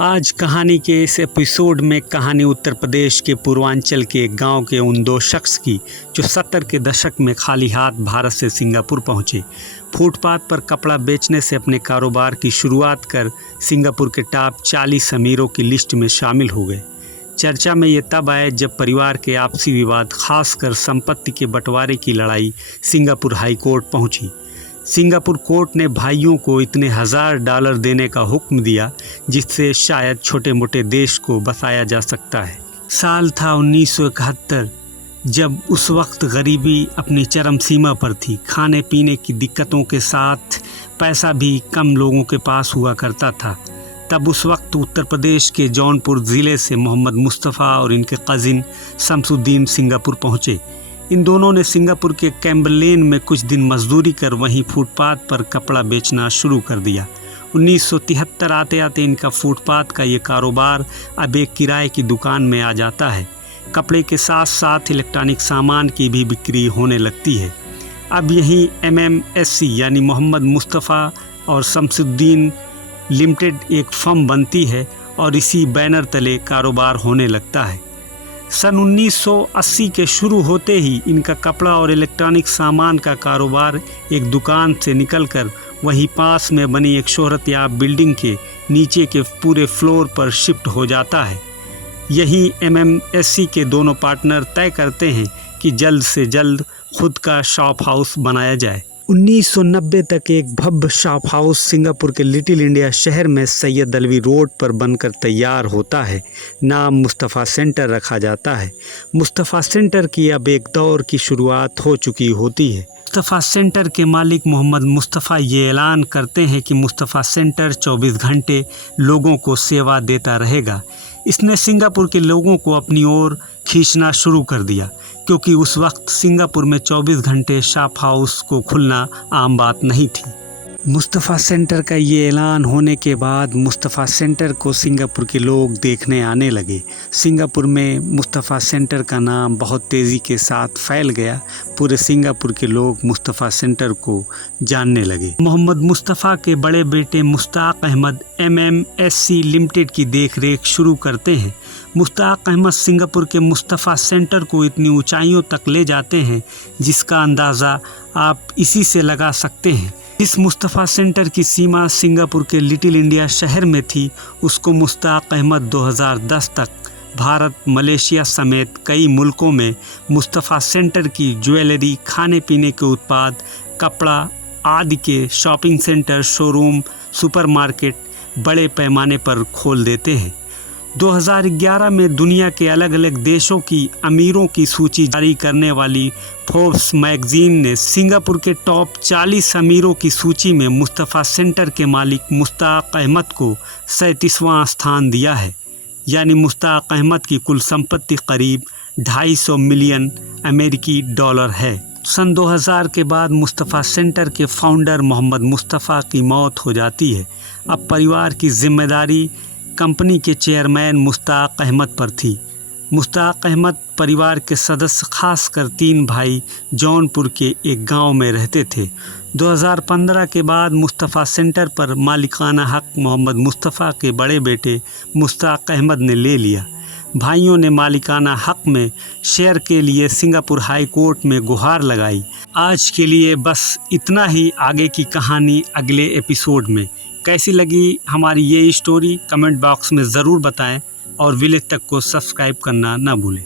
आज कहानी के इस एपिसोड में कहानी उत्तर प्रदेश के पूर्वांचल के एक गांव के उन दो शख्स की जो 70 के दशक में खाली हाथ भारत से सिंगापुर पहुंचे। फुटपाथ पर कपड़ा बेचने से अपने कारोबार की शुरुआत कर सिंगापुर के टॉप 40 अमीरों की लिस्ट में शामिल हो गए। चर्चा में ये तब आए जब परिवार के आपसी विवाद, खासकर संपत्ति के बंटवारे की लड़ाई सिंगापुर हाई कोर्ट पहुंची। सिंगापुर कोर्ट ने भाइयों को इतने $1000 देने का हुक्म दिया जिससे शायद छोटे मोटे देश को बसाया जा सकता है। साल था 1971, जब उस वक्त गरीबी अपनी चरम सीमा पर थी। खाने पीने की दिक्कतों के साथ पैसा भी कम लोगों के पास हुआ करता था। तब उस वक्त उत्तर प्रदेश के जौनपुर ज़िले से मोहम्मद मुस्तफ़ा और इनके कज़िन शमसुद्दीन सिंगापुर पहुँचे। इन दोनों ने सिंगापुर के कैम्बरलेन में कुछ दिन मजदूरी कर वहीं फुटपाथ पर कपड़ा बेचना शुरू कर दिया। 1973 आते आते इनका फुटपाथ का ये कारोबार अब एक किराए की दुकान में आ जाता है। कपड़े के साथ साथ इलेक्ट्रॉनिक सामान की भी बिक्री होने लगती है। अब यहीं MMSC यानी मोहम्मद मुस्तफ़ा और शमसुद्दीन लिमिटेड एक फर्म बनती है और इसी बैनर तले कारोबार होने लगता है। सन 1980 के शुरू होते ही इनका कपड़ा और इलेक्ट्रॉनिक सामान का कारोबार एक दुकान से निकलकर वहीं पास में बनी एक शोहरतयाब बिल्डिंग के नीचे के पूरे फ्लोर पर शिफ्ट हो जाता है। यही MMSC के दोनों पार्टनर तय करते हैं कि जल्द से जल्द खुद का शॉप हाउस बनाया जाए। 1990 तक एक भव्य शॉप हाउस सिंगापुर के लिटिल इंडिया शहर में सैयद अलवी रोड पर बनकर तैयार होता है। नाम मुस्तफ़ा सेंटर रखा जाता है। मुस्तफ़ा सेंटर की अब एक दौर की शुरुआत हो चुकी होती है। मुस्तफ़ा सेंटर के मालिक मोहम्मद मुस्तफ़ा ये ऐलान करते हैं कि मुस्तफ़ा सेंटर 24 घंटे लोगों को सेवा देता रहेगा। इसने सिंगापुर के लोगों को अपनी ओर खींचना शुरू कर दिया, क्योंकि उस वक्त सिंगापुर में 24 घंटे शॉप हाउस को खुलना आम बात नहीं थी। मुस्तफ़ा सेंटर का ये ऐलान होने के बाद मुस्तफ़ा सेंटर को सिंगापुर के लोग देखने आने लगे। सिंगापुर में मुस्तफ़ा सेंटर का नाम बहुत तेज़ी के साथ फैल गया। पूरे सिंगापुर के लोग मुस्तफ़ा सेंटर को जानने लगे। मोहम्मद मुस्तफ़ा के बड़े बेटे मुश्ताक अहमद MMSC लिमिटेड की देखरेख शुरू करते हैं। मुश्ताक अहमद सिंगापुर के मुस्तफ़ा सेंटर को इतनी ऊंचाइयों तक ले जाते हैं जिसका अंदाज़ा आप इसी से लगा सकते हैं। इस मुस्तफ़ा सेंटर की सीमा सिंगापुर के लिटिल इंडिया शहर में थी। उसको मुश्ताक अहमद 2010 तक भारत, मलेशिया समेत कई मुल्कों में मुस्तफ़ा सेंटर की ज्वेलरी, खाने पीने के उत्पाद, कपड़ा आदि के शॉपिंग सेंटर, शोरूम, सुपरमार्केट बड़े पैमाने पर खोल देते हैं। 2011 में दुनिया के अलग अलग देशों की अमीरों की सूची जारी करने वाली फोर्ब्स मैगजीन ने सिंगापुर के टॉप 40 अमीरों की सूची में मुस्तफ़ा सेंटर के मालिक मुश्ताक अहमद को 37वां स्थान दिया है। यानी मुश्ताक अहमद की कुल संपत्ति करीब 250 मिलियन अमेरिकी डॉलर है। सन 2000 के बाद मुस्तफ़ा सेंटर के फाउंडर मोहम्मद मुस्तफ़ा की मौत हो जाती है। अब परिवार की जिम्मेदारी कंपनी के चेयरमैन मुश्ताक अहमद पर थी। मुश्ताक अहमद परिवार के सदस्य, खासकर 3 भाई जौनपुर के एक गांव में रहते थे। 2015 के बाद मुस्तफ़ा सेंटर पर मालिकाना हक मोहम्मद मुस्तफ़ा के बड़े बेटे मुश्ताक अहमद ने ले लिया। भाइयों ने मालिकाना हक में शेयर के लिए सिंगापुर हाई कोर्ट में गुहार लगाई। आज के लिए बस इतना ही। आगे की कहानी अगले एपिसोड में। कैसी लगी हमारी ये स्टोरी कमेंट बॉक्स में ज़रूर बताएं और विलेज तक को सब्सक्राइब करना ना भूलें।